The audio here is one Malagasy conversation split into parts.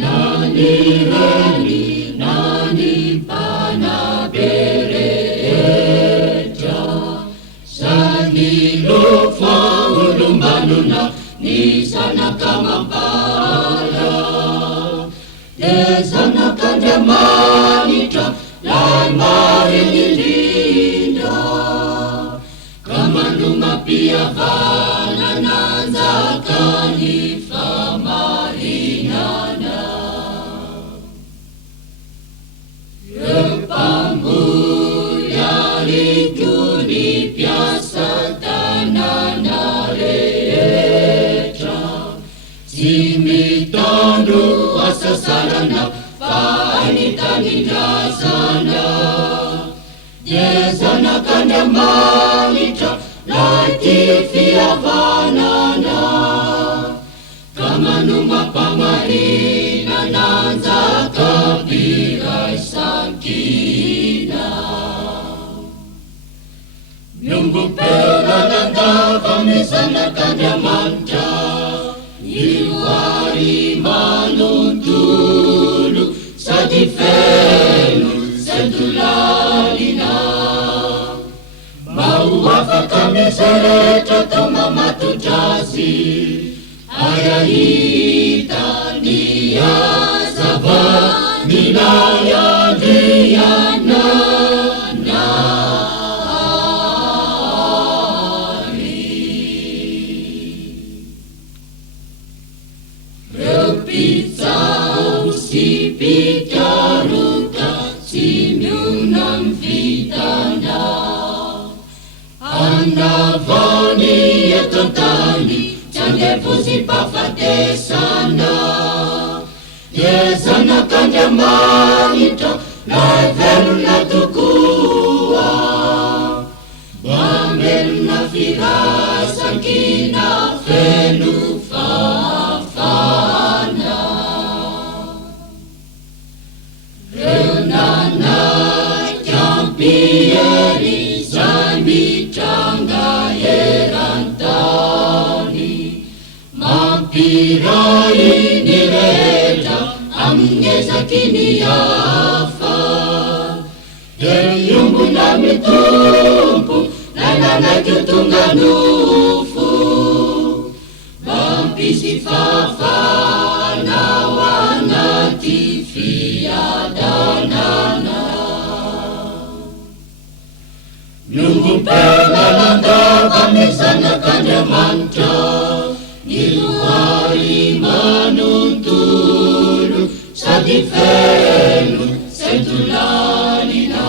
nani nani panabereja sanilufa ulumbaluna ni sana kama pala sana kandamanita laimarinida kama numa pia vana nanza kalifa marinana Pambu yari juni piasa tanana recha Simitandu asasarana faanitani jazana Jezana kandamanita latifia vanana Kama numa pamarina nanza kabirai sakina Nyumbu pela nanda vamisana kanyamanta Iwari manuntulu sadifelu sentulalina Mauwafa kami sereta toma matujazi Ayahita niya zaba nilaya diyana Repita usipitaruka simyunam vitana Andavani yetontani Changevuzi pafate sana Yezana kandamanita Laivelu na tukua Bambelu na firasa kina felu fafana Reunana jampieri Zambi changa yerantani Mampirai nireja amngeza kiniyafa Deyumbu na mitumpu Nana jutunga nufu Bampisi fafa na wanatifia danana Nungu pela nanda kamisana kanyamanta Niluari manuntulu sadifelu sentulalina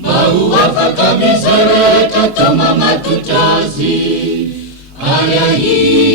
Mauwafa kami sereta toma matujazi Ayahi